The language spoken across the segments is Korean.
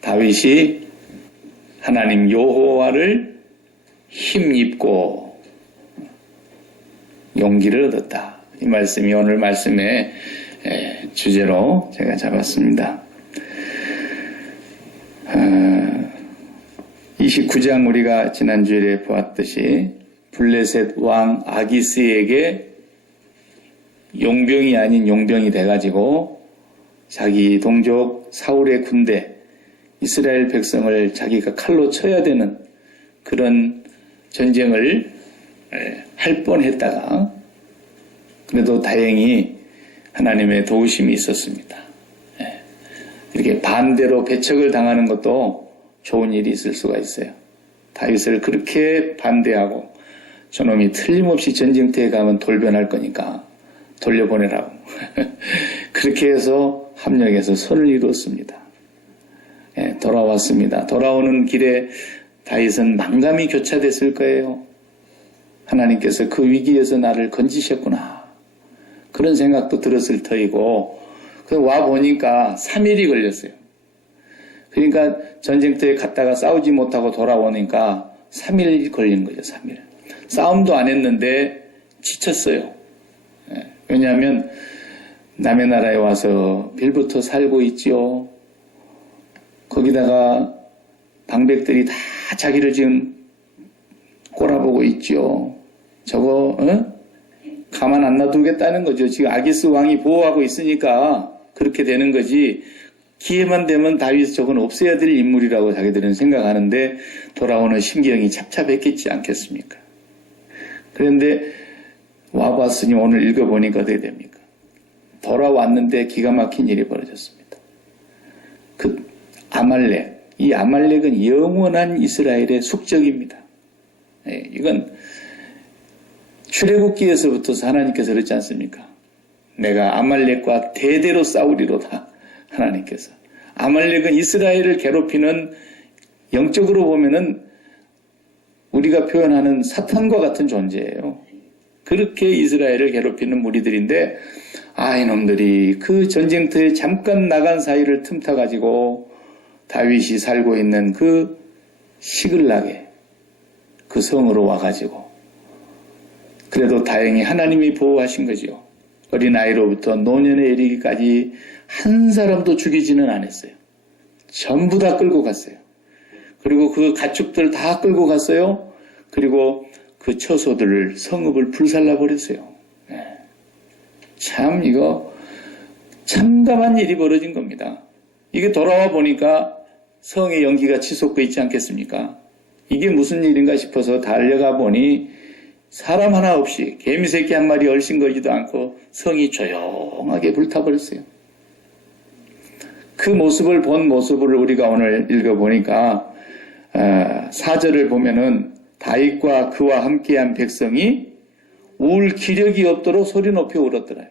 다윗이 하나님 여호와를 힘입고 용기를 얻었다. 이 말씀이 오늘 말씀의 주제로 제가 잡았습니다. 29장 우리가 지난주에 보았듯이 블레셋 왕 아기스에게 용병이 아닌 용병이 돼가지고 자기 동족 사울의 군대 이스라엘 백성을 자기가 칼로 쳐야 되는 그런 전쟁을 할 뻔했다가 그래도 다행히 하나님의 도우심이 있었습니다. 이렇게 반대로 배척을 당하는 것도 좋은 일이 있을 수가 있어요. 다윗을 그렇게 반대하고 저놈이 틀림없이 전쟁터에 가면 돌변할 거니까 돌려보내라고 그렇게 해서 합력해서 선을 이루었습니다. 돌아왔습니다. 돌아오는 길에 다윗은 만감이 교차됐을 거예요. 하나님께서 그 위기에서 나를 건지셨구나. 그런 생각도 들었을 터이고 와 보니까 3일이 걸렸어요. 그러니까 전쟁터에 갔다가 싸우지 못하고 돌아오니까 3일 걸린 거죠. 3일. 싸움도 안 했는데 지쳤어요. 왜냐하면 남의 나라에 와서 빌부터 살고 있지요. 거기다가 방백들이 다 자기를 지금 꼬라보고 있지요. 저거 가만 안 놔두겠다는 거죠. 지금 아기스 왕이 보호하고 있으니까 그렇게 되는 거지. 기회만 되면 다윗 저건 없애야 될 인물이라고 자기들은 생각하는데 돌아오는 심경이 착잡했겠지 않겠습니까? 그런데 와봤으니 오늘 읽어보니까 어떻게 됩니까? 돌아왔는데 기가 막힌 일이 벌어졌습니다. 그 아말렉, 이 아말렉은 영원한 이스라엘의 숙적입니다. 이건 출애굽기에서부터 하나님께서 그렇지 않습니까? 내가 아말렉과 대대로 싸우리로다. 하나님께서. 아말렉은 이스라엘을 괴롭히는 영적으로 보면은 우리가 표현하는 사탄과 같은 존재예요. 그렇게 이스라엘을 괴롭히는 무리들인데 이놈들이 그 전쟁터에 잠깐 나간 사이를 틈타가지고 다윗이 살고 있는 그 시글락에 그 성으로 와가지고 그래도 다행히 하나님이 보호하신 거죠. 어린아이로부터 노년에 이르기까지 한 사람도 죽이지는 않았어요. 전부 다 끌고 갔어요. 그리고 그 가축들 다 끌고 갔어요. 그리고 그 처소들을 성읍을 불살라 버렸어요. 참 이거 참담한 일이 벌어진 겁니다. 이게 돌아와 보니까 성의 연기가 치솟고 있지 않겠습니까? 이게 무슨 일인가 싶어서 달려가 보니 사람 하나 없이 개미새끼 한 마리 얼씬거리지도 않고 성이 조용하게 불타버렸어요. 그 모습을 본 모습을 우리가 오늘 읽어보니까 4절을 보면은 다윗과 그와 함께한 백성이 울 기력이 없도록 소리 높여 울었더라.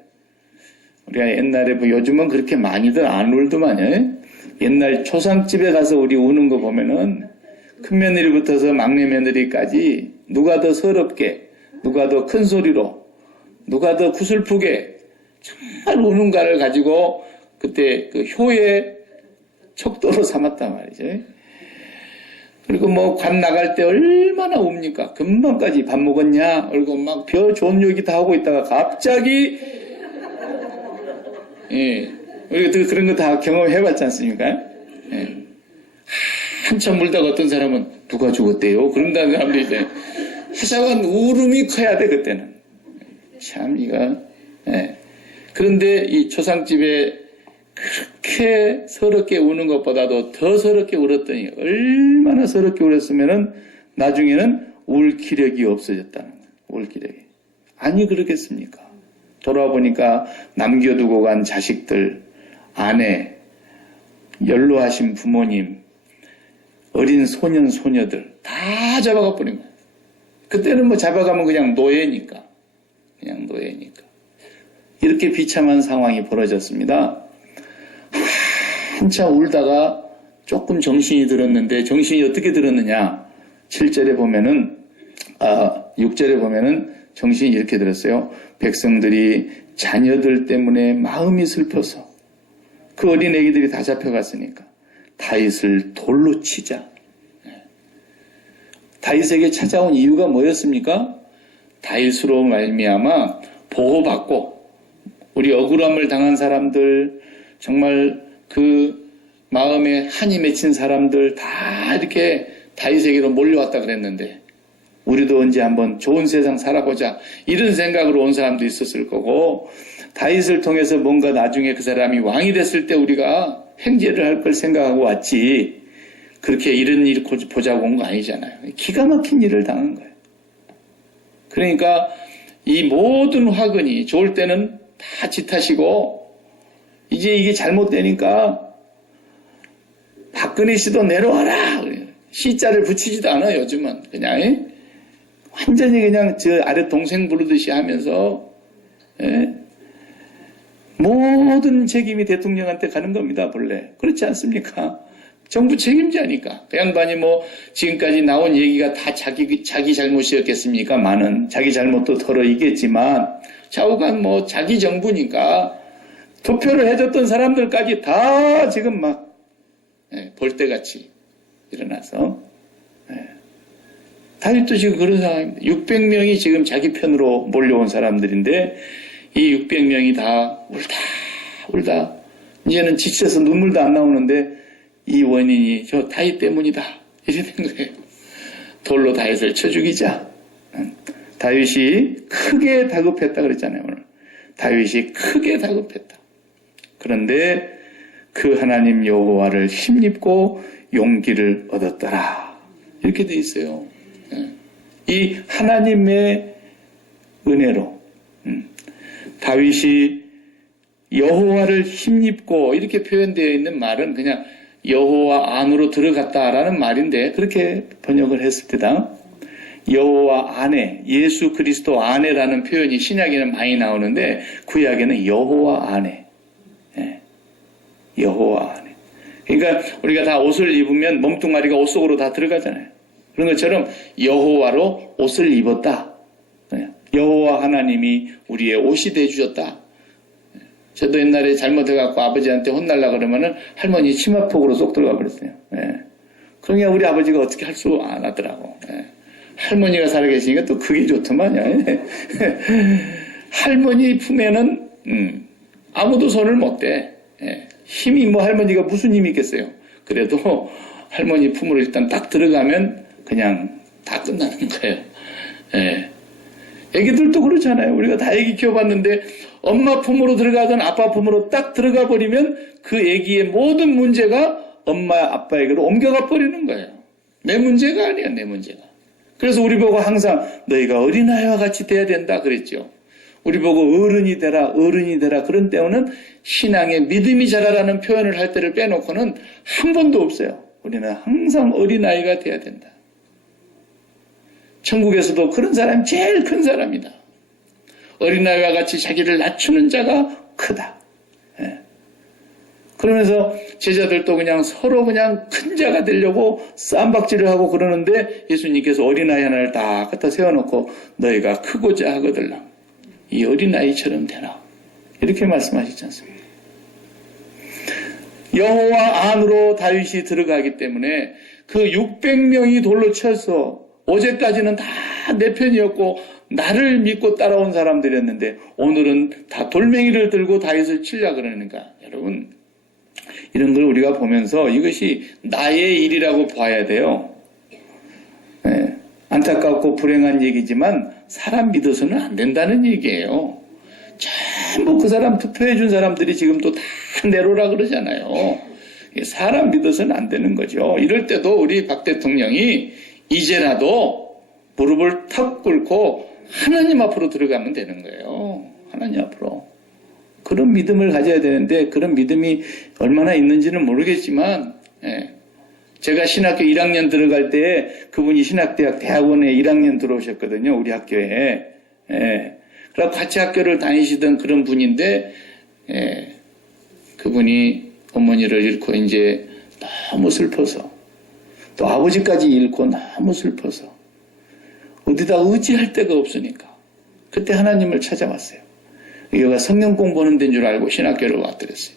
우리가 옛날에 요즘은 그렇게 많이들 안 울더만요. 옛날 초상집에 가서 우리 우는 거 보면은 큰 며느리부터서 막내 며느리까지 누가 더 서럽게, 누가 더 큰 소리로, 누가 더 구슬프게 정말 우는가를 가지고 그때 그 효의 척도로 삼았단 말이죠. 그리고 관 나갈 때 얼마나 웁니까? 금방까지 밥 먹었냐? 그리고 막 벼 좋은 얘기 다 하고 있다가 갑자기 우리가 그런 거 다 경험해봤지 않습니까? 한참 울다가 어떤 사람은 누가 죽었대요? 그런다는 사람도 이제 화사한 울음이 커야 돼 그때는. 참 이거. 그런데 이 초상집에 그렇게 서럽게 우는 것보다도 더 서럽게 울었더니 얼마나 서럽게 울었으면은 나중에는 울 기력이 없어졌다는 거예요. 울 기력이. 아니 그러겠습니까? 돌아보니까 남겨두고 간 자식들, 아내, 연로하신 부모님, 어린 소년, 소녀들 다 잡아가 버린 거예요. 그때는 잡아가면 그냥 노예니까. 이렇게 비참한 상황이 벌어졌습니다. 한참 울다가 조금 정신이 들었는데 정신이 어떻게 들었느냐? 7절에 보면은 6절에 보면은 정신이 이렇게 들었어요. 백성들이 자녀들 때문에 마음이 슬퍼서 그 어린 애기들이 다 잡혀갔으니까 다윗을 돌로 치자. 다윗에게 찾아온 이유가 뭐였습니까? 다윗으로 말미암아 보호받고 우리 억울함을 당한 사람들, 정말 그 마음에 한이 맺힌 사람들 다 이렇게 다윗에게로 몰려왔다 그랬는데 우리도 언제 한번 좋은 세상 살아보자 이런 생각으로 온 사람도 있었을 거고, 다윗을 통해서 뭔가 나중에 그 사람이 왕이 됐을 때 우리가 행제를 할 걸 생각하고 왔지, 그렇게 이런 일 보자고 온 거 아니잖아요. 기가 막힌 일을 당한 거예요. 그러니까 이 모든 화근이 좋을 때는 다 지타시고 이제 이게 잘못되니까 박근혜 씨도 내려와라. 시자를 붙이지도 않아 요즘은. 그냥 완전히 그냥 저 아래 동생 부르듯이 하면서 모든 책임이 대통령한테 가는 겁니다. 본래 그렇지 않습니까? 정부 책임자니까. 그 양반이 뭐 지금까지 나온 얘기가 다 자기 잘못이었겠습니까? 많은 자기 잘못도 덜어 있겠지만 좌우간 뭐 자기 정부니까 투표를 해줬던 사람들까지 다 지금 막 볼때같이 일어나서 다윗도 지금 그런 상황입니다. 600명이 지금 자기 편으로 몰려온 사람들인데 이 600명이 다 울다 이제는 지쳐서 눈물도 안 나오는데 이 원인이 저 다윗 때문이다 이래 된 거예요. 돌로 다윗을 쳐 죽이자. 다윗이 크게 다급했다 그랬잖아요. 오늘 다윗이 크게 다급했다. 그런데 그 하나님 여호와를 힘입고 용기를 얻었더라 이렇게 돼 있어요. 이 하나님의 은혜로 다윗이 여호와를 힘입고 이렇게 표현되어 있는 말은 그냥 여호와 안으로 들어갔다라는 말인데 그렇게 번역을 했을 때다. 여호와 안에, 예수 그리스도 안에라는 표현이 신약에는 많이 나오는데 구약에는 여호와 안에, 여호와 안에. 그러니까 우리가 다 옷을 입으면 몸뚱아리가 옷 속으로 다 들어가잖아요. 그런 것처럼 여호와로 옷을 입었다. 여호와 하나님이 우리의 옷이 돼주셨다. 저도 옛날에 잘못해갖고 아버지한테 혼날라 그러면은 할머니 치마폭으로 쏙 들어가 버렸어요. 그러니까 우리 아버지가 어떻게 할 수 안 하더라고. 할머니가 살아계시니까 또 그게 좋더만요. 할머니 품에는 아무도 손을 못 대. 힘이 뭐 할머니가 무슨 힘이 있겠어요. 그래도 할머니 품으로 일단 딱 들어가면 그냥 다 끝나는 거예요. 애기들도 그렇잖아요. 우리가 다 애기 키워봤는데 엄마 품으로 들어가든 아빠 품으로 딱 들어가 버리면 그 애기의 모든 문제가 엄마 아빠에게로 옮겨가 버리는 거예요. 내 문제가 아니야, 내 문제가. 그래서 우리 보고 항상 너희가 어린아이와 같이 돼야 된다 그랬죠. 우리 보고 어른이 되라 그런 때는 신앙의 믿음이 자라라는 표현을 할 때를 빼놓고는 한 번도 없어요. 우리는 항상 어린아이가 돼야 된다. 천국에서도 그런 사람이 제일 큰 사람이다. 어린아이와 같이 자기를 낮추는 자가 크다. 그러면서 제자들도 그냥 서로 그냥 큰 자가 되려고 쌈박질을 하고 그러는데 예수님께서 어린아이 하나를 딱 갖다 세워놓고 너희가 크고자 하거들라 이 어린아이처럼 되라 이렇게 말씀하시지 않습니까? 여호와 안으로 다윗이 들어가기 때문에 그 600명이 돌로 쳐서 어제까지는 다 내 편이었고 나를 믿고 따라온 사람들이었는데 오늘은 다 돌멩이를 들고 다윗을 치려고 그러니까 여러분 이런 걸 우리가 보면서 이것이 나의 일이라고 봐야 돼요. 안타깝고 불행한 얘기지만 사람 믿어서는 안 된다는 얘기예요. 전부 그 사람 투표해 준 사람들이 지금 또 다 내로라 그러잖아요. 사람 믿어서는 안 되는 거죠. 이럴 때도 우리 박 대통령이 이제라도 무릎을 탁 꿇고 하나님 앞으로 들어가면 되는 거예요. 하나님 앞으로. 그런 믿음을 가져야 되는데 그런 믿음이 얼마나 있는지는 모르겠지만 제가 신학교 1학년 들어갈 때 그분이 신학대학 대학원에 1학년 들어오셨거든요. 우리 학교에. 그래서 같이 학교를 다니시던 그런 분인데 그분이 어머니를 잃고 이제 너무 슬퍼서 또 아버지까지 잃고 너무 슬퍼서 어디다 의지할 데가 없으니까 그때 하나님을 찾아왔어요. 여기가 성경 공부하는 데인 줄 알고 신학교를 왔더랬어요.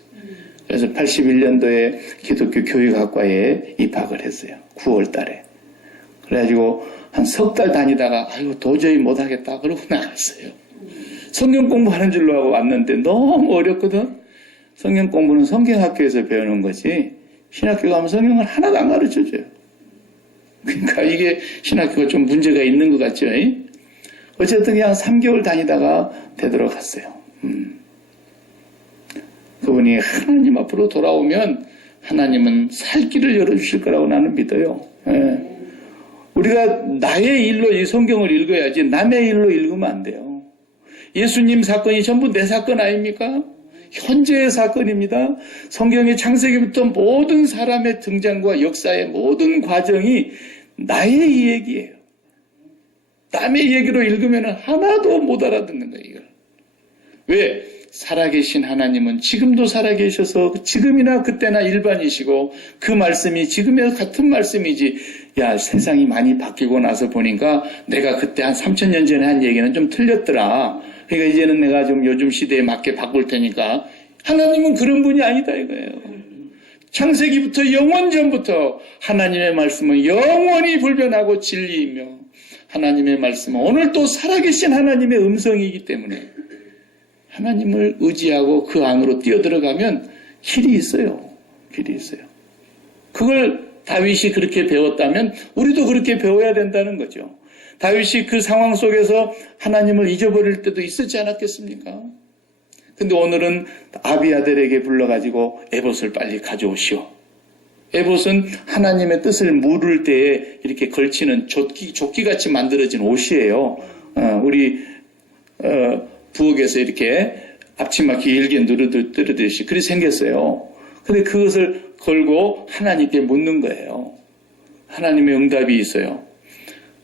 그래서 81년도에 기독교 교육학과에 입학을 했어요. 9월 달에. 그래가지고 한 석 달 다니다가 아이고 도저히 못하겠다 그러고 나갔어요. 성경 공부하는 줄로 하고 왔는데 너무 어렵거든. 성경 공부는 성경학교에서 배우는 거지 신학교 가면 성경을 하나도 안 가르쳐줘요. 그러니까 이게 신학교가 좀 문제가 있는 것 같죠. 어쨌든 그냥 3개월 다니다가 되돌아갔어요. 그분이 하나님 앞으로 돌아오면 하나님은 살 길을 열어주실 거라고 나는 믿어요. 예. 우리가 나의 일로 이 성경을 읽어야지 남의 일로 읽으면 안 돼요. 예수님 사건이 전부 내 사건 아닙니까? 현재의 사건입니다. 성경의 창세기부터 모든 사람의 등장과 역사의 모든 과정이 나의 얘기예요. 남의 얘기로 읽으면 하나도 못 알아듣는 거예요. 이걸. 왜? 살아계신 하나님은 지금도 살아계셔서 지금이나 그때나 일반이시고 그 말씀이 지금의 같은 말씀이지. 야, 세상이 많이 바뀌고 나서 보니까 내가 그때 한 3000년 전에 한 얘기는 좀 틀렸더라. 그러니까 이제는 내가 좀 요즘 시대에 맞게 바꿀 테니까. 하나님은 그런 분이 아니다 이거예요. 창세기부터 영원전부터 하나님의 말씀은 영원히 불변하고 진리이며 하나님의 말씀은 오늘 또 살아계신 하나님의 음성이기 때문에 하나님을 의지하고 그 안으로 뛰어들어가면 길이 있어요. 길이 있어요. 그걸 다윗이 그렇게 배웠다면 우리도 그렇게 배워야 된다는 거죠. 다윗이 그 상황 속에서 하나님을 잊어버릴 때도 있었지 않았겠습니까? 근데 오늘은 아비아들에게 불러가지고 에봇을 빨리 가져오시오. 에봇은 하나님의 뜻을 물을 때에 이렇게 걸치는 조끼같이 만들어진 옷이에요. 우리 부엌에서 이렇게 앞치마 길게 누르듯이 그렇게 생겼어요. 근데 그것을 걸고 하나님께 묻는 거예요. 하나님의 응답이 있어요.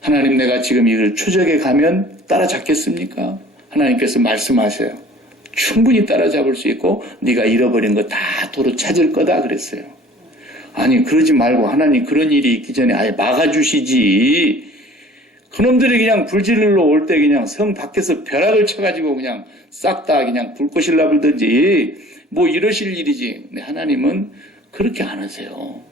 하나님, 내가 지금 이걸 추적에 가면 따라잡겠습니까? 하나님께서 말씀하세요. 충분히 따라잡을 수 있고 네가 잃어버린 거 다 도로 찾을 거다 그랬어요. 아니, 그러지 말고 하나님 그런 일이 있기 전에 아예 막아주시지. 그놈들이 그냥 불질러 올 때 그냥 성 밖에서 벼락을 쳐가지고 그냥 싹 다 그냥 불꽃일라 불든지 뭐 이러실 일이지. 근데 하나님은 그렇게 안 하세요.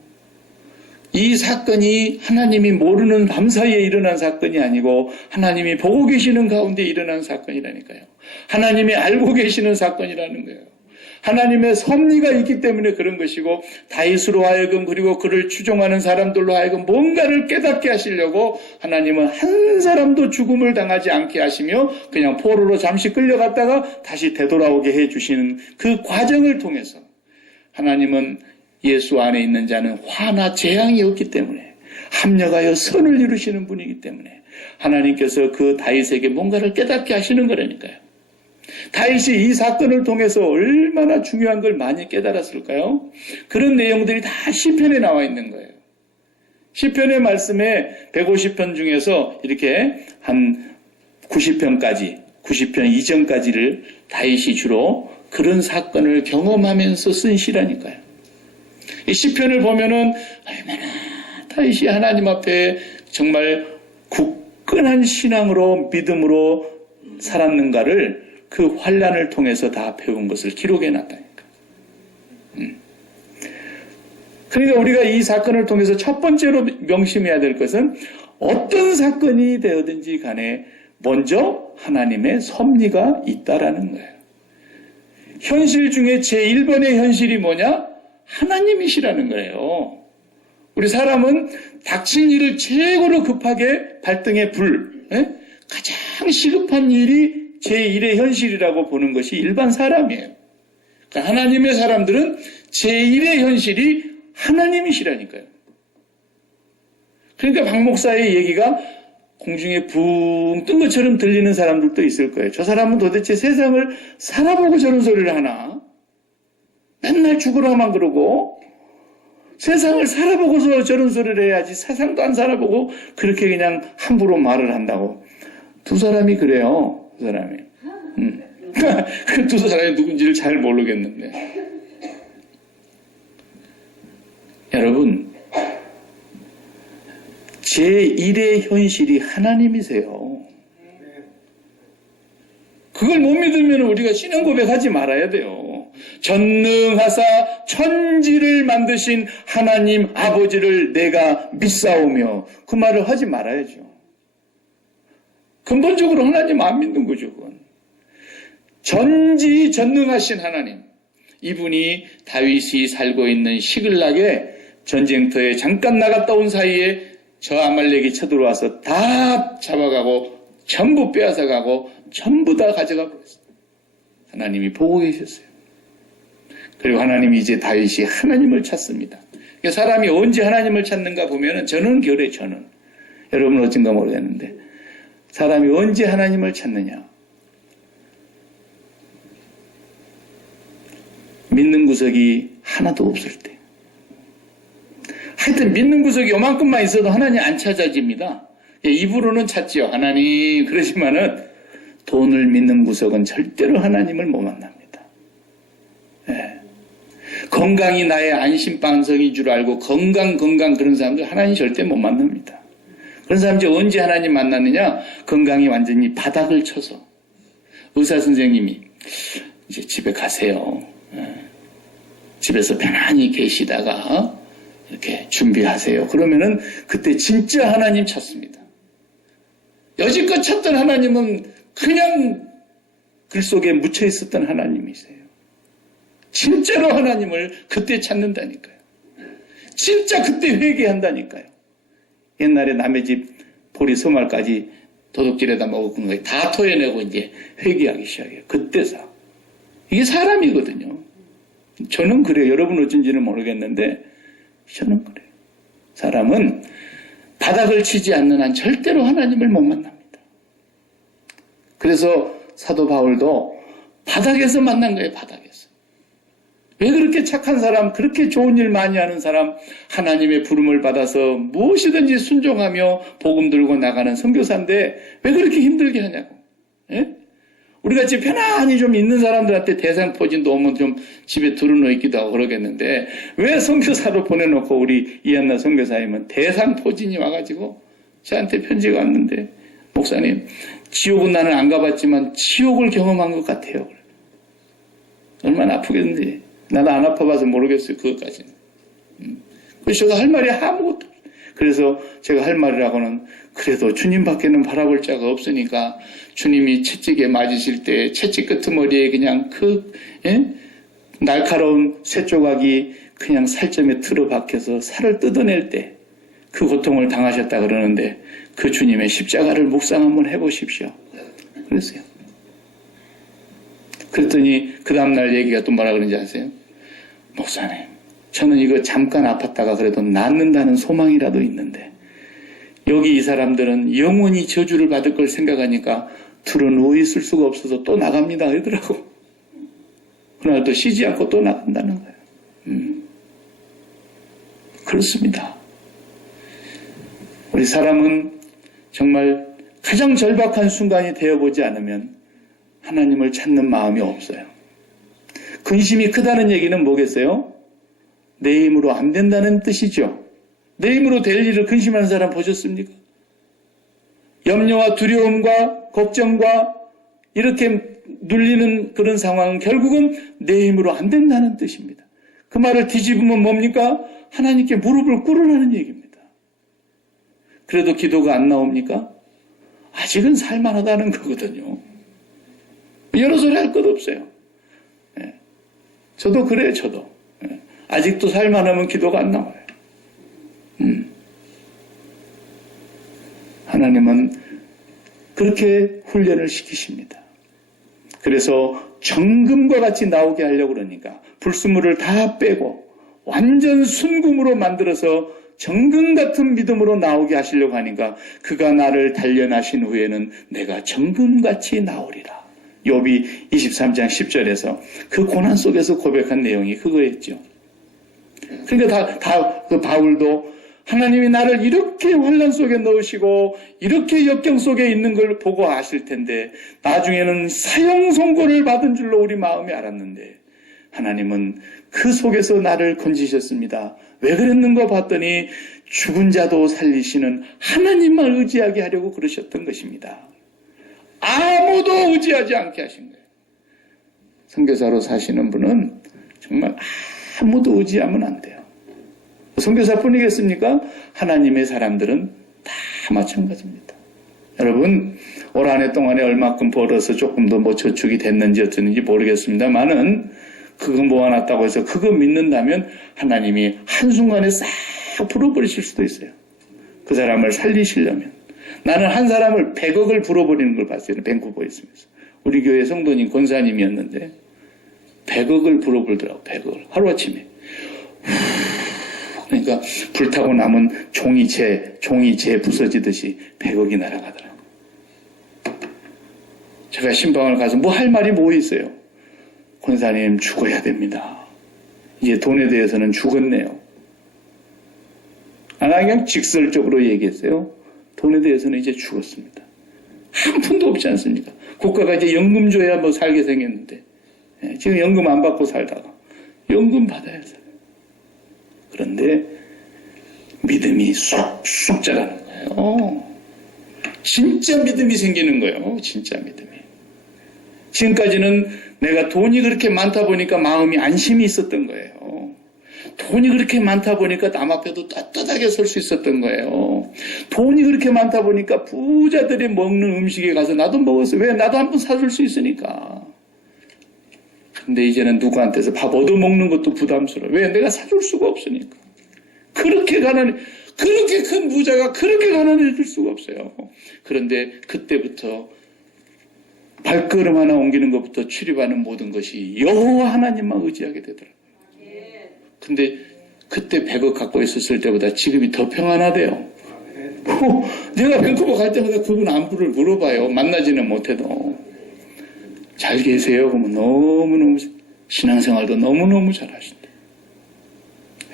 이 사건이 하나님이 모르는 밤사이에 일어난 사건이 아니고 하나님이 보고 계시는 가운데 일어난 사건이라니까요. 하나님이 알고 계시는 사건이라는 거예요. 하나님의 섭리가 있기 때문에 그런 것이고 다윗으로 하여금 그리고 그를 추종하는 사람들로 하여금 뭔가를 깨닫게 하시려고 하나님은 한 사람도 죽음을 당하지 않게 하시며 그냥 포로로 잠시 끌려갔다가 다시 되돌아오게 해주시는 그 과정을 통해서 하나님은 예수 안에 있는 자는 화나 재앙이 없기 때문에 합력하여 선을 이루시는 분이기 때문에 하나님께서 그 다윗에게 뭔가를 깨닫게 하시는 거라니까요. 다윗이 이 사건을 통해서 얼마나 중요한 걸 많이 깨달았을까요? 그런 내용들이 다 시편에 나와 있는 거예요. 시편의 말씀에 150편 중에서 이렇게 한 90편까지, 90편 이전까지를 다윗이 주로 그런 사건을 경험하면서 쓴 시라니까요. 이 시편을 보면은 얼마나 다윗이 하나님 앞에 정말 굳건한 신앙으로 믿음으로 살았는가를 그 환난을 통해서 다 배운 것을 기록해 놨다니까. 그러니까 우리가 이 사건을 통해서 첫 번째로 명심해야 될 것은 어떤 사건이 되어든지 간에 먼저 하나님의 섭리가 있다라는 거예요. 현실 중에 제1번의 현실이 뭐냐? 하나님이시라는 거예요. 우리 사람은 닥친 일을 최고로 급하게 발등에 가장 시급한 일이 제1의 현실이라고 보는 것이 일반 사람이에요. 그러니까 하나님의 사람들은 제1의 현실이 하나님이시라니까요. 그러니까 박 목사의 얘기가 공중에 붕 뜬 것처럼 들리는 사람들도 있을 거예요. 저 사람은 도대체 세상을 살아보고 저런 소리를 하나? 맨날 죽으라만 그러고 세상을 살아보고서 저런 소리를 해야지 세상도 안 살아보고 그렇게 그냥 함부로 말을 한다고. 두 사람이 그래요. 두 사람이. 그 두 사람이 누군지를 잘 모르겠는데. 여러분, 제1의 현실이 하나님이세요. 그걸 못 믿으면 우리가 신앙 고백하지 말아야 돼요. 전능하사 천지를 만드신 하나님 아버지를 내가 믿사오며, 그 말을 하지 말아야죠. 근본적으로 하나님 안 믿는 거죠. 그건. 전지전능하신 하나님, 이분이 다윗이 살고 있는 시글락에 전쟁터에 잠깐 나갔다 온 사이에 저 아말렉이 쳐들어와서 다 잡아가고 전부 빼앗아가고 전부 다 가져가 버렸어요. 하나님이 보고 계셨어요. 그리고 하나님이 이제 다윗이 하나님을 찾습니다. 사람이 언제 하나님을 찾는가 보면은, 저는 그래, 저는. 여러분 어쩐가 모르겠는데, 사람이 언제 하나님을 찾느냐. 믿는 구석이 하나도 없을 때. 하여튼 믿는 구석이 요만큼만 있어도 하나님 안 찾아집니다. 입으로는 찾지요, 하나님. 그러지만은 돈을 믿는 구석은 절대로 하나님을 못 만납니다. 예. 건강이 나의 안심방석인 줄 알고 건강 그런 사람들 하나님 절대 못 만납니다. 그런 사람들이 언제 하나님 만났느냐? 건강이 완전히 바닥을 쳐서. 의사 선생님이 이제 집에 가세요. 집에서 편안히 계시다가 이렇게 준비하세요. 그러면은 그때 진짜 하나님 찾습니다. 여지껏 찾던 하나님은 그냥 글 속에 묻혀 있었던 하나님이세요. 진짜로 하나님을 그때 찾는다니까요. 진짜 그때 회개한다니까요. 옛날에 남의 집 보리 소말까지 도둑질에다 먹은 거 다 토해내고 이제 회개하기 시작해요. 그때서. 이게 사람이거든요. 저는 그래요. 여러분 어쩐지는 모르겠는데 저는 그래요. 사람은 바닥을 치지 않는 한 절대로 하나님을 못 만납니다. 그래서 사도 바울도 바닥에서 만난 거예요. 바닥에서. 왜 그렇게 착한 사람, 그렇게 좋은 일 많이 하는 사람, 하나님의 부름을 받아서 무엇이든지 순종하며 복음 들고 나가는 선교사인데 왜 그렇게 힘들게 하냐고. 예? 우리같이 편안히 좀 있는 사람들한테 대상포진도 오면 좀 집에 들어놓 있기도 하고 그러겠는데, 왜 선교사로 보내놓고 우리 이한나 선교사님은 대상포진이 와가지고 저한테 편지가 왔는데, 목사님, 지옥은 나는 안 가봤지만 지옥을 경험한 것 같아요. 얼마나 아프겠는지. 나도 안 아파봐서 모르겠어요. 그것까지는. 그래서 제가 할 말이 아무것도 없어요. 그래서 제가 할 말이라고는, 그래도 주님밖에는 바라볼 자가 없으니까 주님이 채찍에 맞으실 때 채찍 끄트머리에 그냥 날카로운 쇠조각이 그냥 살점에 틀어박혀서 살을 뜯어낼 때 그 고통을 당하셨다 그러는데, 그 주님의 십자가를 묵상 한번 해보십시오. 그랬어요. 그랬더니 그 다음날 얘기가 또 뭐라 그런지 아세요? 목사님, 저는 이거 잠깐 아팠다가 그래도 낫는다는 소망이라도 있는데, 여기 이 사람들은 영원히 저주를 받을 걸 생각하니까 들어 누워 있을 수가 없어서 또 나갑니다 이러더라고. 그날 또 쉬지 않고 또 나간다는 거예요. 그렇습니다. 우리 사람은 정말 가장 절박한 순간이 되어보지 않으면 하나님을 찾는 마음이 없어요. 근심이 크다는 얘기는 뭐겠어요? 내 힘으로 안 된다는 뜻이죠. 내 힘으로 될 일을 근심하는 사람 보셨습니까? 염려와 두려움과 걱정과 이렇게 눌리는 그런 상황은 결국은 내 힘으로 안 된다는 뜻입니다. 그 말을 뒤집으면 뭡니까? 하나님께 무릎을 꿇으라는 얘기입니다. 그래도 기도가 안 나옵니까? 아직은 살만하다는 거거든요. 여러 소리 할 것 없어요. 저도 그래요, 저도. 아직도 살만하면 기도가 안 나와요. 하나님은 그렇게 훈련을 시키십니다. 그래서 정금과 같이 나오게 하려고 그러니까 불순물을 다 빼고 완전 순금으로 만들어서 정금 같은 믿음으로 나오게 하시려고 하니까, 그가 나를 단련하신 후에는 내가 정금같이 나오리라. 욥이 23장 10절에서 그 고난 속에서 고백한 내용이 그거였죠. 그러니까 그 바울도 하나님이 나를 이렇게 환난 속에 넣으시고 이렇게 역경 속에 있는 걸 보고 아실 텐데, 나중에는 사형 선고를 받은 줄로 우리 마음이 알았는데, 하나님은 그 속에서 나를 건지셨습니다. 왜 그랬는가 봤더니 죽은 자도 살리시는 하나님만 의지하게 하려고 그러셨던 것입니다. 아무도 의지하지 않게 하신 거예요. 선교사로 사시는 분은 정말 아무도 의지하면 안 돼요. 선교사뿐이겠습니까? 하나님의 사람들은 다 마찬가지입니다. 여러분, 올 한 해 동안에 얼마큼 벌어서 조금 더 뭐 저축이 됐는지 어쩌는지 모르겠습니다만은 그거 모아놨다고 해서 그거 믿는다면 하나님이 한순간에 싹 풀어버리실 수도 있어요. 그 사람을 살리시려면. 나는 한 사람을 100억을 불어버리는 걸 봤어요. 밴쿠버에 있으면서. 우리 교회 성도님 권사님이었는데 100억을 불어버리더라고. 100억을. 하루아침에. 그러니까 불타고 남은 종이채 부서지듯이 100억이 날아가더라고. 제가 신방을 가서 뭐 할 말이 뭐 있어요. 권사님 죽어야 됩니다. 이제 돈에 대해서는 죽었네요. 그냥 직설적으로 얘기했어요. 돈에 대해서는 이제 죽었습니다. 한 푼도 없지 않습니까? 국가가 이제 연금 줘야 뭐 살게 생겼는데 지금 연금 안 받고 살다가 연금 받아야 살아요. 그런데 믿음이 쑥쑥 자라는 거예요. 진짜 믿음이 생기는 거예요. 진짜 믿음이. 지금까지는 내가 돈이 그렇게 많다 보니까 마음이 안심이 있었던 거예요. 돈이 그렇게 많다 보니까 남 앞에도 떳떳하게 설 수 있었던 거예요. 돈이 그렇게 많다 보니까 부자들이 먹는 음식에 가서 나도 먹었어요. 왜? 나도 한 번 사줄 수 있으니까. 근데 이제는 누구한테서 밥 얻어먹는 것도 부담스러워. 왜? 내가 사줄 수가 없으니까. 그렇게 큰 부자가 그렇게 가난해질 수가 없어요. 그런데 그때부터 발걸음 하나 옮기는 것부터 출입하는 모든 것이 여호와 하나님만 의지하게 되더라고요. 근데 그때 100억 갖고 있었을 때보다 지금이 더 평안하대요. 내가 밴쿠버 갈 때마다 그분 안부를 물어봐요. 만나지는 못해도. 잘 계세요? 그러면 너무너무 신앙생활도 너무너무 잘하신대.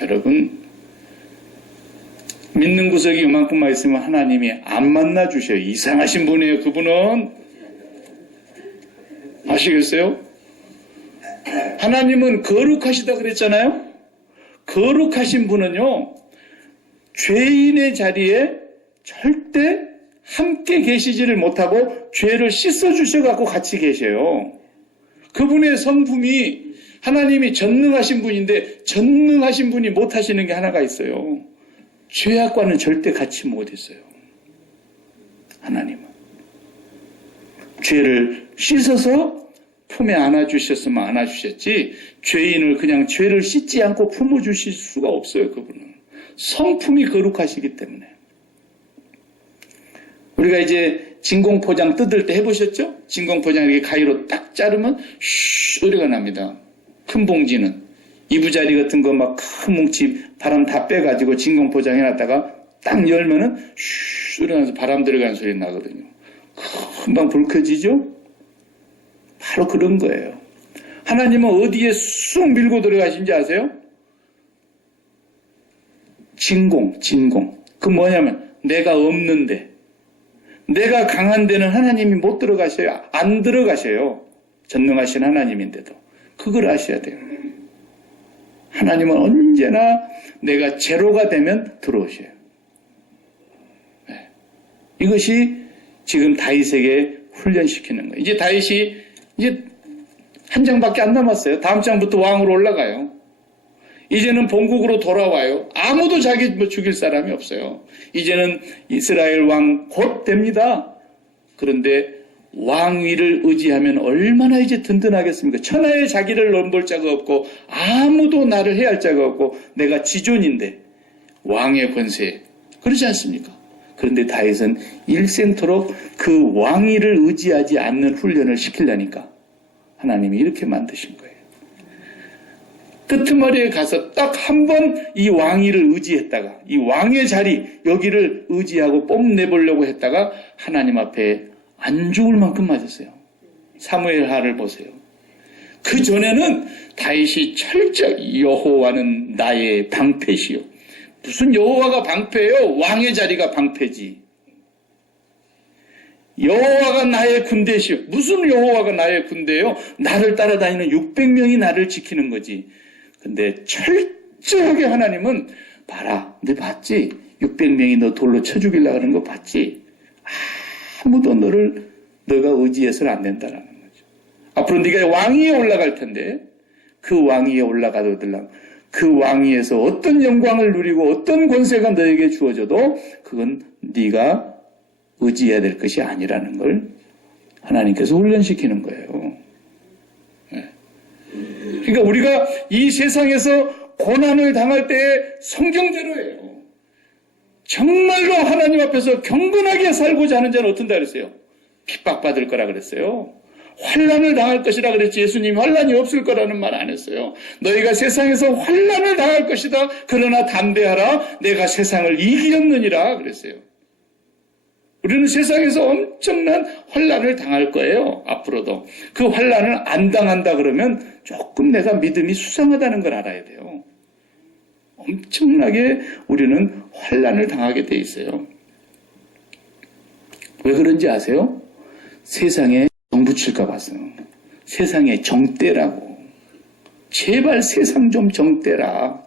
여러분, 믿는 구석이 이만큼만 있으면 하나님이 안 만나주셔요. 이상하신 분이에요. 그분은. 아시겠어요? 하나님은 거룩하시다 그랬잖아요. 거룩하신 분은요, 죄인의 자리에 절대 함께 계시지를 못하고 죄를 씻어주셔갖고 같이 계셔요. 그분의 성품이 하나님이 전능하신 분인데 전능하신 분이 못하시는 게 하나가 있어요. 죄악과는 절대 같이 못했어요. 하나님은. 죄를 씻어서 품에 안아주셨으면 안아주셨지 죄인을 그냥 죄를 씻지 않고 품어주실 수가 없어요. 그분은. 성품이 거룩하시기 때문에. 우리가 이제 진공포장 뜯을 때 해보셨죠? 진공포장 이렇게 가위로 딱 자르면 슈 소리가 납니다. 큰 봉지는. 이부자리 같은 거 막 큰 뭉치 바람 다 빼가지고 진공포장 해놨다가 딱 열면은 슈 소리 나면서 바람 들어가는 소리 나거든요. 금방 불 켜지죠? 바로 그런 거예요. 하나님은 어디에 쑥 밀고 들어가신지 아세요? 진공. 그 뭐냐면 내가 없는데 내가 강한 데는 하나님이 못 들어가셔요. 안 들어가셔요. 전능하신 하나님인데도. 그걸 아셔야 돼요. 하나님은 언제나 내가 제로가 되면 들어오셔요. 네. 이것이 지금 다윗에게 훈련시키는 거예요. 이제 다윗이 이제 한 장밖에 안 남았어요. 다음 장부터 왕으로 올라가요. 이제는 본국으로 돌아와요. 아무도 자기 죽일 사람이 없어요. 이제는 이스라엘 왕 곧 됩니다. 그런데 왕위를 의지하면 얼마나 이제 든든하겠습니까? 천하에 자기를 넘볼 자가 없고 아무도 나를 해할 자가 없고 내가 지존인데 왕의 권세 그렇지 않습니까? 그런데 다윗은 일생토록 그 왕위를 의지하지 않는 훈련을 시키려니까 하나님이 이렇게 만드신 거예요. 끄트머리에 가서 딱 한 번 이 왕위를 의지했다가 이 왕의 자리 여기를 의지하고 뽐내보려고 했다가 하나님 앞에 안 죽을 만큼 맞았어요. 사무엘하를 보세요. 그 전에는 다윗이 철저히 여호와는 나의 방패시요. 무슨 여호와가 방패예요? 왕의 자리가 방패지. 여호와가 나의 군대시요. 무슨 여호와가 나의 군대예요? 나를 따라다니는 600명이 나를 지키는 거지. 근데 철저하게 하나님은 봐라. 너 봤지? 600명이 너 돌로 쳐 죽이려고 하는 거 봤지? 아무도 너가 의지해서는 안 된다라는 거죠. 앞으로 네가 왕위에 올라갈 텐데 그 왕위에 올라가더라 그 왕위에서 어떤 영광을 누리고 어떤 권세가 너에게 주어져도 그건 네가 의지해야 될 것이 아니라는 걸 하나님께서 훈련시키는 거예요. 그러니까 우리가 이 세상에서 고난을 당할 때 성경대로예요. 정말로 하나님 앞에서 경건하게 살고자 하는 자는 어떤다 그랬어요? 핍박받을 거라 그랬어요. 환난을 당할 것이라 그랬지 예수님이 환난이 없을 거라는 말 안 했어요. 너희가 세상에서 환난을 당할 것이다. 그러나 담대하라. 내가 세상을 이기었느니라 그랬어요. 우리는 세상에서 엄청난 환난을 당할 거예요. 앞으로도. 그 환난을 안 당한다 그러면 조금 내가 믿음이 수상하다는 걸 알아야 돼요. 엄청나게 우리는 환난을 당하게 돼 있어요. 왜 그런지 아세요? 세상에 정 붙일까 봐서. 세상에 정떼라고. 제발 세상 좀 정떼라.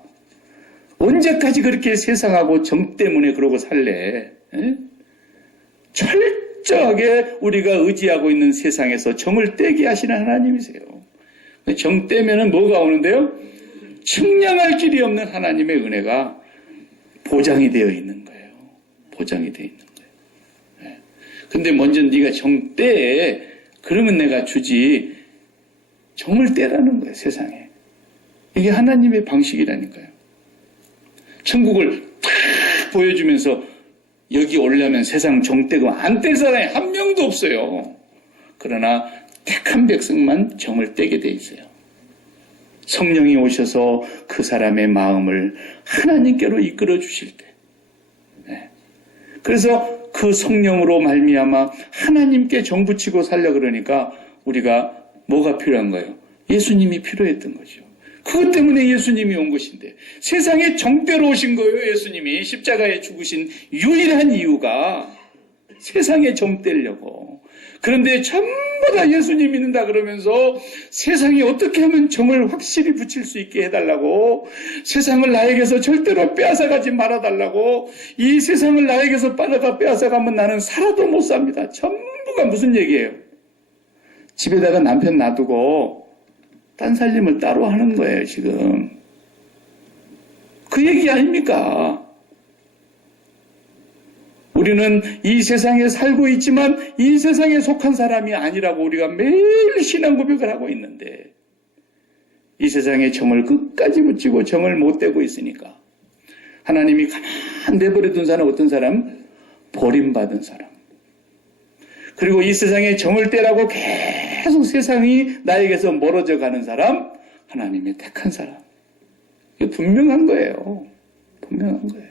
언제까지 그렇게 세상하고 정 때문에 그러고 살래? 에? 철저하게 우리가 의지하고 있는 세상에서 정을 떼게 하시는 하나님이세요. 정 떼면은 뭐가 오는데요? 측량할 길이 없는 하나님의 은혜가 보장이 되어 있는 거예요. 보장이 되어 있는 거예요. 근데 먼저 네가 정 떼. 그러면 내가 주지. 정을 떼라는 거예요, 세상에. 이게 하나님의 방식이라니까요. 천국을 탁 보여주면서 여기 오려면 세상 정 떼고 안 뗄 사람이 한 명도 없어요. 그러나 택한 백성만 정을 떼게 돼 있어요. 성령이 오셔서 그 사람의 마음을 하나님께로 이끌어 주실 때. 네. 그래서 그 성령으로 말미암아 하나님께 정 붙이고 살려 그러니까 우리가 뭐가 필요한 거예요? 예수님이 필요했던 거죠. 그것 때문에 예수님이 온 것인데 세상에 정대로 오신 거예요. 예수님이 십자가에 죽으신 유일한 이유가 세상에 정 떼려고. 그런데 전부 다 예수님 믿는다 그러면서 세상이 어떻게 하면 정을 확실히 붙일 수 있게 해달라고, 세상을 나에게서 절대로 빼앗아가지 말아달라고, 이 세상을 나에게서 빼앗아가면 나는 살아도 못 삽니다. 전부가 무슨 얘기예요? 집에다가 남편 놔두고 딴 살림을 따로 하는 거예요, 지금. 그 얘기 아닙니까? 우리는 이 세상에 살고 있지만 이 세상에 속한 사람이 아니라고 우리가 매일 신앙 고백을 하고 있는데 이 세상에 정을 끝까지 붙이고 정을 못 떼고 있으니까 하나님이 가만 내버려 둔 사람은 어떤 사람? 버림받은 사람. 그리고 이 세상에 정을 떼라고 계속 세상이 나에게서 멀어져 가는 사람, 하나님의 택한 사람. 이게 분명한 거예요. 분명한 거예요.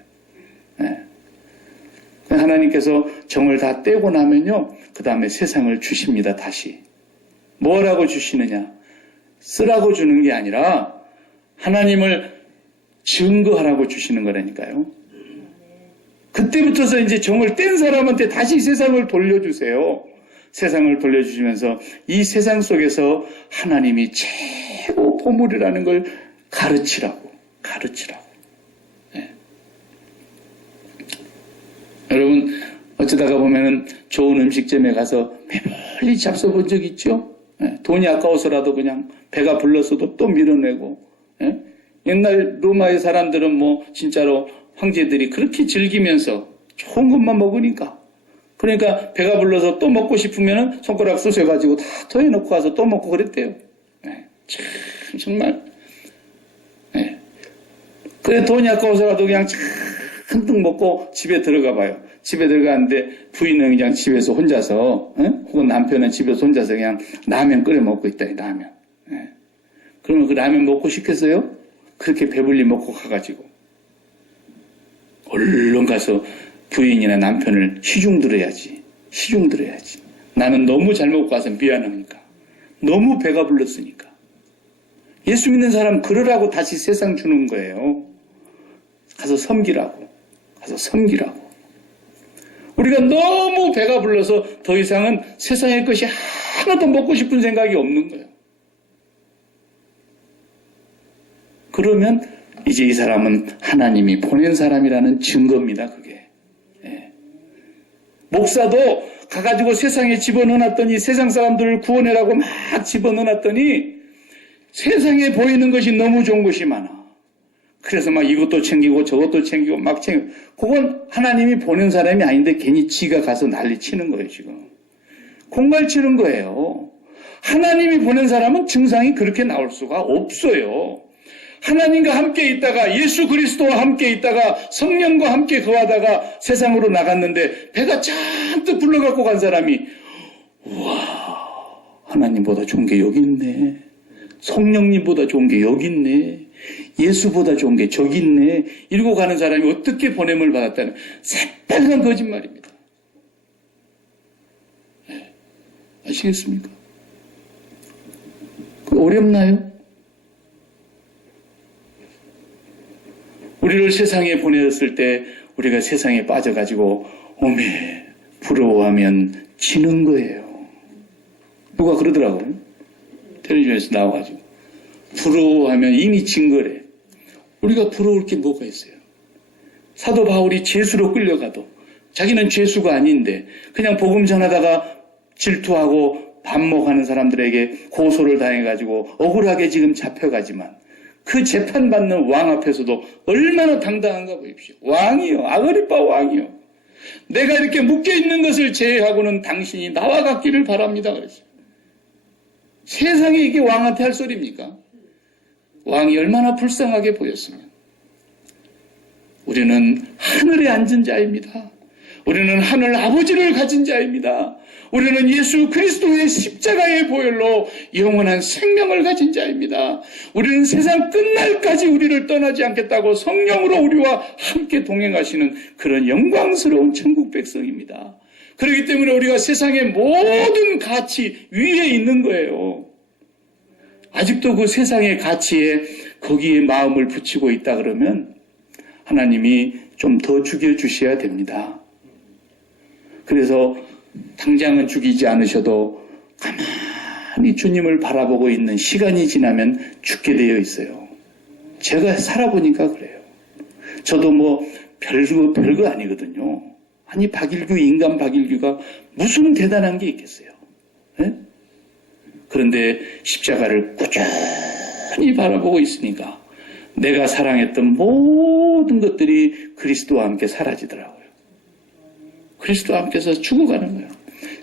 네. 하나님께서 정을 다 떼고 나면요, 그 다음에 세상을 주십니다, 다시. 뭐라고 주시느냐? 쓰라고 주는 게 아니라 하나님을 증거하라고 주시는 거라니까요. 그때부터서 이제 정을 뗀 사람한테 다시 세상을 돌려주세요. 세상을 돌려주시면서 이 세상 속에서 하나님이 최고 보물이라는 걸 가르치라고. 네. 여러분, 어쩌다가 보면은 좋은 음식점에 가서 배불리 잡숴본 적 있죠? 네. 돈이 아까워서라도 그냥 배가 불렀어도 또 밀어내고. 네. 옛날 로마의 사람들은 뭐 진짜로 황제들이 그렇게 즐기면서 좋은 것만 먹으니까. 그러니까 배가 불러서 또 먹고 싶으면 손가락 쑤셔가지고 다 더해놓고 와서 또 먹고 그랬대요. 네. 참 정말. 네. 그래 돈이 아까워서라도 그냥 잔뜩 먹고 집에 들어가 봐요. 집에 들어가는데 부인은 그냥 집에서 혼자서, 혹은 남편은 집에서 혼자서 그냥 라면 끓여 먹고 있다, 라면. 네. 그러면 그 라면 먹고 싶겠어요? 그렇게 배불리 먹고 가가지고. 얼른 가서 부인이나 남편을 시중 들어야지. 나는 너무 잘 먹고 가서 미안하니까. 너무 배가 불렀으니까. 예수 믿는 사람 그러라고 다시 세상 주는 거예요. 가서 섬기라고. 우리가 너무 배가 불러서 더 이상은 세상의 것이 하나도 먹고 싶은 생각이 없는 거예요. 그러면 이제 이 사람은 하나님이 보낸 사람이라는 증거입니다, 그게. 예. 목사도 가가지고 세상에 집어넣어놨더니 세상 사람들을 구원해라고 막 집어넣어놨더니 세상에 보이는 것이 너무 좋은 것이 많아. 그래서 막 이것도 챙기고 저것도 챙기고 막 챙기고. 그건 하나님이 보낸 사람이 아닌데 괜히 지가 가서 난리 치는 거예요, 지금. 공갈 치는 거예요. 하나님이 보낸 사람은 증상이 그렇게 나올 수가 없어요. 하나님과 함께 있다가 예수 그리스도와 함께 있다가 성령과 함께 거하다가 세상으로 나갔는데 배가 잔뜩 불러갖고 간 사람이 우와 하나님보다 좋은 게 여기 있네. 성령님보다 좋은 게 여기 있네. 예수보다 좋은 게 저기 있네. 이러고 가는 사람이 어떻게 보냄을 받았다는 새빨간 거짓말입니다. 네. 아시겠습니까? 어렵나요? 우리를 세상에 보내었을 때 우리가 세상에 빠져가지고 오메 부러워하면 지는 거예요. 누가 그러더라고요. 텔레비전에서 나와가지고 부러워하면 이미 진 거래. 우리가 부러울 게 뭐가 있어요? 사도 바울이 죄수로 끌려가도 자기는 죄수가 아닌데 그냥 복음 전하다가 질투하고 반목하는 사람들에게 고소를 당해가지고 억울하게 지금 잡혀가지만 그 재판받는 왕 앞에서도 얼마나 당당한가 보십시오. 왕이요. 아그리빠 왕이요. 내가 이렇게 묶여있는 것을 제외하고는 당신이 나와 같기를 바랍니다. 그랬어요. 세상에 이게 왕한테 할 소리입니까? 왕이 얼마나 불쌍하게 보였으면. 우리는 하늘에 앉은 자입니다. 우리는 하늘 아버지를 가진 자입니다. 우리는 예수 그리스도의 십자가의 보혈로 영원한 생명을 가진 자입니다. 우리는 세상 끝날까지 우리를 떠나지 않겠다고 성령으로 우리와 함께 동행하시는 그런 영광스러운 천국 백성입니다. 그렇기 때문에 우리가 세상의 모든 가치 위에 있는 거예요. 아직도 그 세상의 가치에 거기에 마음을 붙이고 있다 그러면 하나님이 좀 더 죽여주셔야 됩니다. 그래서 당장은 죽이지 않으셔도 가만히 주님을 바라보고 있는 시간이 지나면 죽게 되어 있어요. 제가 살아보니까 그래요. 저도 뭐 별거 아니거든요. 아니 박일규 인간 박일규가 무슨 대단한 게 있겠어요. 네? 그런데 십자가를 꾸준히 바라보고 있으니까 내가 사랑했던 모든 것들이 그리스도와 함께 사라지더라고요. 그리스도와 함께서 죽어가는 거예요.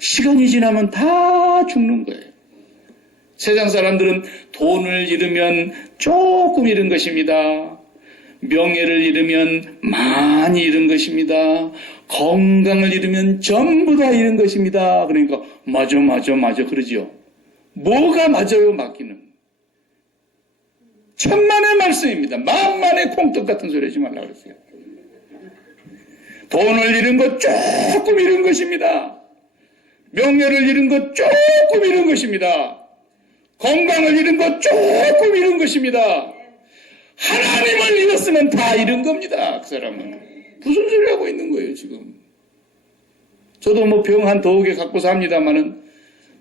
시간이 지나면 다 죽는 거예요. 세상 사람들은 돈을 잃으면 조금 잃은 것입니다. 명예를 잃으면 많이 잃은 것입니다. 건강을 잃으면 전부 다 잃은 것입니다. 그러니까 맞아 그러지요. 뭐가 맞아요 맞기는. 천만의 말씀입니다. 만만의 콩떡 같은 소리 하지 말라고 그랬어요. 돈을 잃은 것 조금 잃은 것입니다. 명예를 잃은 것 조금 잃은 것입니다. 건강을 잃은 것 조금 잃은 것입니다. 하나님을 잃었으면 다 잃은 겁니다. 그 사람은. 무슨 소리 하고 있는 거예요 지금. 저도 뭐 병 한 더욱에 갖고 삽니다마는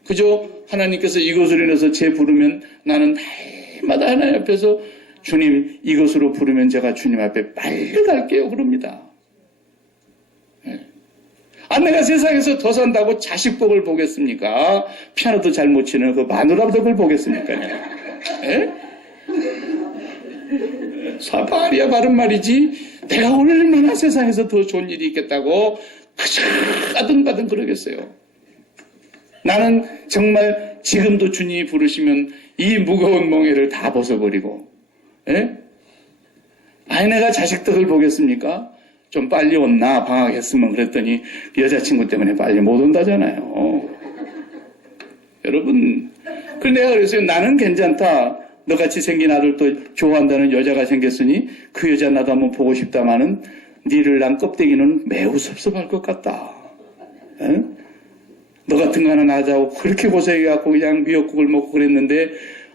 그저 하나님께서 이것으로 인해서 제 부르면 나는 날마다 하나님 앞에서 주님 이것으로 부르면 제가 주님 앞에 빨리 갈게요 그럽니다. 내가 세상에서 더 산다고 자식 복을 보겠습니까? 피아노도 잘 못 치는 그 마누라 덕을 보겠습니까? 예? 사파리아 바른 말이지 내가 얼마나 세상에서 더 좋은 일이 있겠다고 그저 아등바등 그러겠어요. 나는 정말 지금도 주님이 부르시면 이 무거운 멍에를 다 벗어버리고 예? 내가 자식 덕을 보겠습니까? 좀 빨리 온나 방학했으면 그랬더니 여자친구 때문에 빨리 못 온다잖아요. 여러분 내가 그랬어요. 나는 괜찮다. 너같이 생긴 아들도 좋아한다는 여자가 생겼으니 그 여자 나도 한번 보고 싶다마는 니를 난 껍데기는 매우 섭섭할 것 같다. 에? 너 같은 거 하나 낳자고 그렇게 고생해갖고 그냥 미역국을 먹고 그랬는데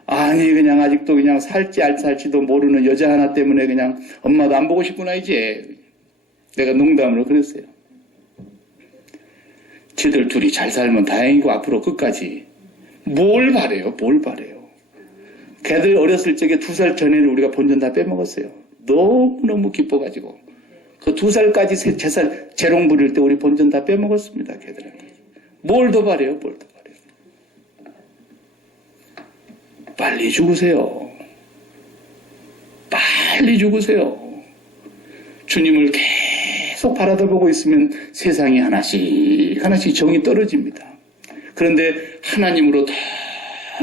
그냥 아직도 그냥 살지 안 살지도 모르는 여자 하나 때문에 그냥 엄마도 안 보고 싶구나 이제. 내가 농담으로 그랬어요. 쟤들 둘이 잘 살면 다행이고 앞으로 끝까지 뭘 바래요? 걔들 어렸을 적에 2살 전에는 우리가 본전 다 빼먹었어요. 너무너무 기뻐가지고 그 2살까지 재롱 부릴 때 우리 본전 다 빼먹었습니다. 걔들한테. 뭘 더 바래요? 뭘 더 바래요? 빨리 죽으세요. 빨리 죽으세요. 주님을 계속 바라다보고 있으면 세상이 하나씩 하나씩 정이 떨어집니다. 그런데 하나님으로 다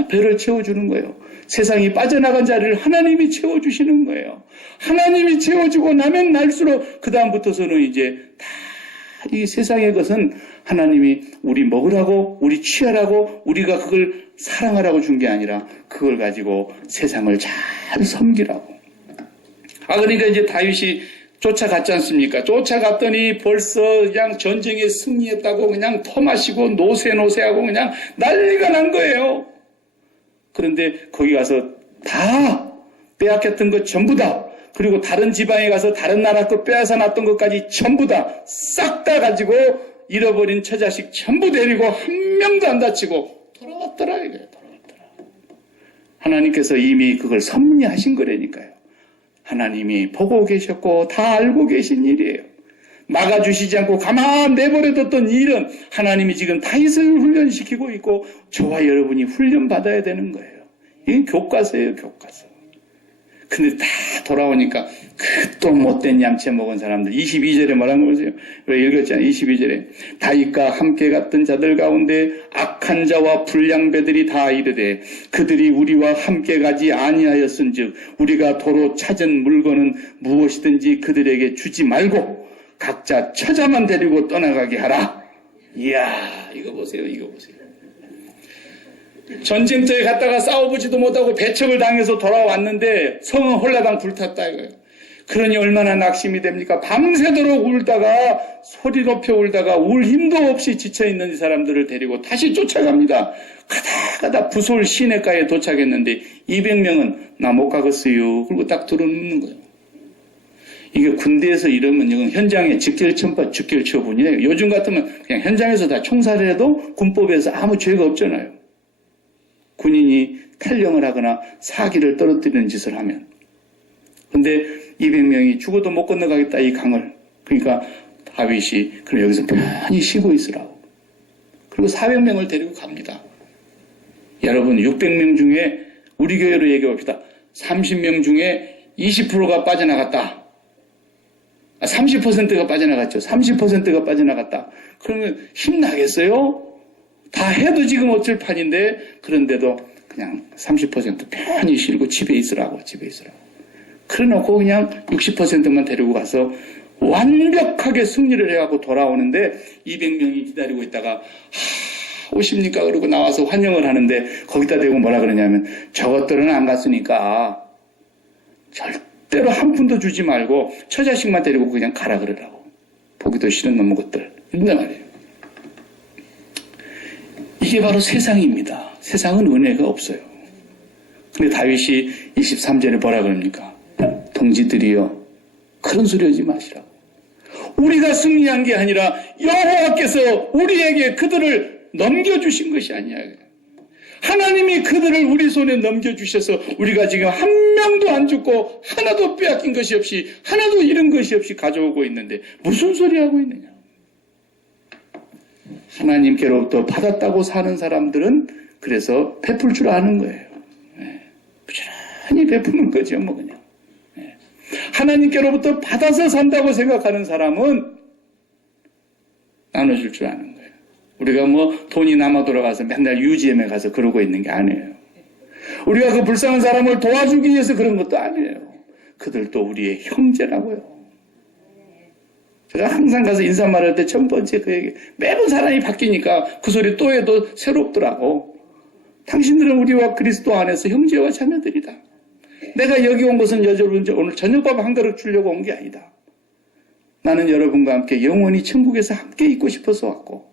배를 채워주는 거예요. 세상이 빠져나간 자리를 하나님이 채워주시는 거예요. 하나님이 채워주고 나면 날수록 그 다음부터서는 이제 다 이 세상의 것은 하나님이 우리 먹으라고 우리 취하라고 우리가 그걸 사랑하라고 준 게 아니라 그걸 가지고 세상을 잘 섬기라고. 그러니까 이제 다윗이 쫓아갔지 않습니까? 쫓아갔더니 벌써 그냥 전쟁에 승리했다고 그냥 터마시고 노세노세하고 그냥 난리가 난 거예요. 그런데 거기 가서 다 빼앗겼던 것 전부 다, 그리고 다른 지방에 가서 다른 나라 거 빼앗아 놨던 것까지 전부 다 싹 다 가지고 잃어버린 처자식 전부 데리고 한 명도 안 다치고 돌아왔더라 이거예요. 돌아왔더라. 하나님께서 이미 그걸 섭리하신 거라니까요. 하나님이 보고 계셨고 다 알고 계신 일이에요. 막아주시지 않고 가만 내버려뒀던 일은 하나님이 지금 다윗을 훈련시키고 있고 저와 여러분이 훈련받아야 되는 거예요. 이게 교과서예요, 교과서. 근데 다 돌아오니까 그 또 못된 얌체 먹은 사람들 22절에 뭐라는 거 보세요. 왜 읽었잖아요. 22절에 다윗과 함께 갔던 자들 가운데 악한 자와 불량배들이 다 이르되 그들이 우리와 함께 가지 아니하였은즉 우리가 도로 찾은 물건은 무엇이든지 그들에게 주지 말고 각자 처자만 데리고 떠나가게 하라. 이야, 이거 보세요. 이거 보세요. 전쟁터에 갔다가 싸워보지도 못하고 배척을 당해서 돌아왔는데 성은 홀라당 불탔다 이거예요. 그러니 얼마나 낙심이 됩니까? 밤새도록 울다가 소리 높여 울다가 울 힘도 없이 지쳐있는 이 사람들을 데리고 다시 쫓아갑니다. 가다 부솔 시내가에 도착했는데 200명은 나 못 가겠어요. 그리고 딱 들어눕는 거예요. 이게 군대에서 이러면 이건 현장에 직결처분이에요. 요즘 같으면 그냥 현장에서 다 총살을 해도 군법에서 아무 죄가 없잖아요. 군인이 탈영을 하거나 사기를 떨어뜨리는 짓을 하면. 근데 200명이 죽어도 못 건너가겠다 이 강을. 그러니까 다윗이 그럼 여기서 편히 쉬고 있으라고. 그리고 400명을 데리고 갑니다. 여러분 600명 중에 우리 교회로 얘기해봅시다. 30명 중에 20%가 빠져나갔다. 30%가 빠져나갔죠. 30%가 빠져나갔다. 그러면 힘나겠어요? 다 해도 지금 어쩔 판인데 그런데도 그냥 30% 편히 쉬고 집에 있으라고. 그래놓고 그냥 60%만 데리고 가서 완벽하게 승리를 해갖고 돌아오는데 200명이 기다리고 있다가 오십니까? 그러고 나와서 환영을 하는데 거기다 대고 뭐라 그러냐면 저것들은 안 갔으니까 절대로 한 푼도 주지 말고 처자식만 데리고 그냥 가라 그러라고. 보기도 싫은 놈의 것들. 이런단 말이에요. 이게 바로 세상입니다. 세상은 은혜가 없어요. 근데 다윗이 23절에 뭐라 그럽니까? 동지들이여 그런 소리 하지 마시라고. 우리가 승리한 게 아니라 여호와께서 우리에게 그들을 넘겨주신 것이 아니야. 하나님이 그들을 우리 손에 넘겨주셔서 우리가 지금 한 명도 안 죽고 하나도 빼앗긴 것이 없이 하나도 잃은 것이 없이 가져오고 있는데 무슨 소리 하고 있느냐. 하나님께로부터 받았다고 사는 사람들은 그래서 베풀 줄 아는 거예요. 부지런히 베푸는 거죠, 뭐 그냥. 하나님께로부터 받아서 산다고 생각하는 사람은 나눠줄 줄 아는 거예요. 우리가 뭐 돈이 남아 돌아가서 맨날 유지엠에 가서 그러고 있는 게 아니에요. 우리가 그 불쌍한 사람을 도와주기 위해서 그런 것도 아니에요. 그들도 우리의 형제라고요. 제가 항상 가서 인사말할 때 첫 번째 그 얘기, 매번 사람이 바뀌니까 그 소리 또 해도 새롭더라고. 당신들은 우리와 그리스도 안에서 형제와 자매들이다. 내가 여기 온 것은 여러분 오늘 저녁밥 한 그릇 주려고 온 게 아니다. 나는 여러분과 함께 영원히 천국에서 함께 있고 싶어서 왔고,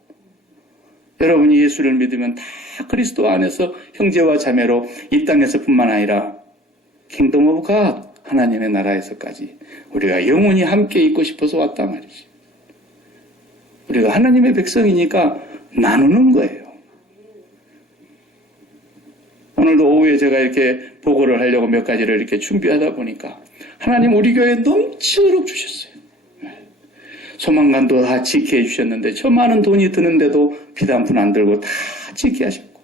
여러분이 예수를 믿으면 다 그리스도 안에서 형제와 자매로 이 땅에서뿐만 아니라 킹덤 오브 갓, 하나님의 나라에서까지 우리가 영원히 함께 있고 싶어서 왔단 말이지. 우리가 하나님의 백성이니까 나누는 거예요. 오늘도 오후에 제가 이렇게 보고를 하려고 몇 가지를 이렇게 준비하다 보니까 하나님 우리 교회에 넘치도록 주셨어요. 소망관도 다 지키해 주셨는데 저 많은 돈이 드는데도 피도 한 푼 안 들고 다 지키게 하셨고,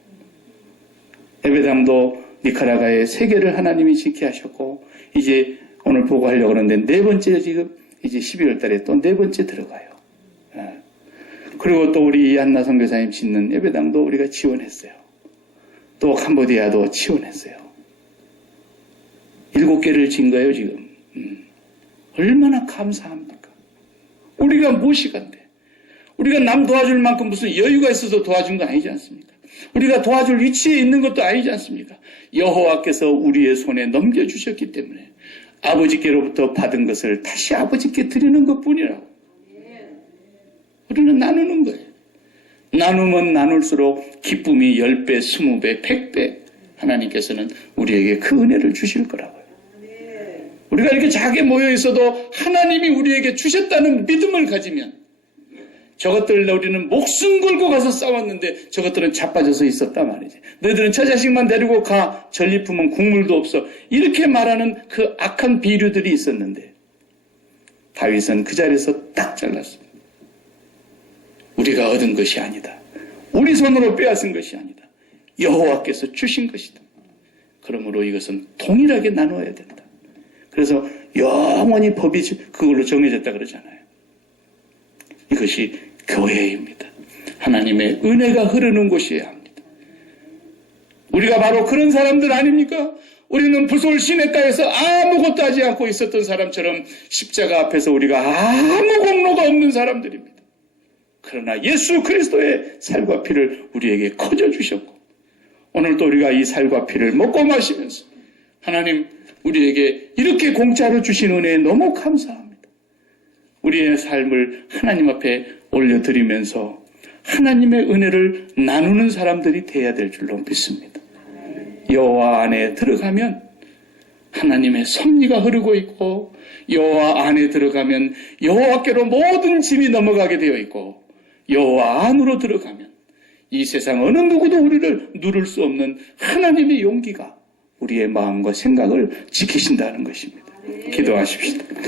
예배당도 니카라과의 3개를 하나님이 지키게 하셨고, 이제 오늘 보고 하려고 그러는데 4번째 지금 이제 12월 달에 또 4번째 들어가요. 그리고 또 우리 이한나 선교사님 짓는 예배당도 우리가 지원했어요. 또 캄보디아도 지원했어요. 7개를 진 거예요, 지금. 얼마나 감사합니까? 우리가 무엇이간데? 우리가 남 도와줄 만큼 무슨 여유가 있어서 도와준 거 아니지 않습니까? 우리가 도와줄 위치에 있는 것도 아니지 않습니까? 여호와께서 우리의 손에 넘겨주셨기 때문에 아버지께로부터 받은 것을 다시 아버지께 드리는 것뿐이라고. 우리는 나누는 거예요. 나누면 나눌수록 기쁨이 10배, 20배, 100배 하나님께서는 우리에게 그 은혜를 주실 거라고요. 우리가 이렇게 작게 모여 있어도 하나님이 우리에게 주셨다는 믿음을 가지면, 저것들 우리는 목숨 걸고 가서 싸웠는데 저것들은 자빠져서 있었단 말이지. 너희들은 저 자식만 데리고 가, 전리품은 국물도 없어, 이렇게 말하는 그 악한 비류들이 있었는데 다윗은 그 자리에서 딱 잘랐습니다. 우리가 얻은 것이 아니다. 우리 손으로 빼앗은 것이 아니다. 여호와께서 주신 것이다. 그러므로 이것은 동일하게 나누어야 된다. 그래서 영원히 법이 그걸로 정해졌다 그러잖아요. 이것이 교회입니다. 하나님의 은혜가 흐르는 곳이어야 합니다. 우리가 바로 그런 사람들 아닙니까? 우리는 부솔 시냇가에서 아무것도 하지 않고 있었던 사람처럼 십자가 앞에서 우리가 아무 공로가 없는 사람들입니다. 그러나 예수 그리스도의 살과 피를 우리에게 거저 주셨고, 오늘도 우리가 이 살과 피를 먹고 마시면서 하나님 우리에게 이렇게 공짜로 주신 은혜에 너무 감사합니다. 우리의 삶을 하나님 앞에 올려드리면서 하나님의 은혜를 나누는 사람들이 되어야 될 줄로 믿습니다. 여호와 안에 들어가면 하나님의 섭리가 흐르고 있고, 여호와 안에 들어가면 여호와께로 모든 짐이 넘어가게 되어 있고, 여호와 안으로 들어가면 이 세상 어느 누구도 우리를 누를 수 없는 하나님의 용기가 우리의 마음과 생각을 지키신다는 것입니다. 기도하십시다.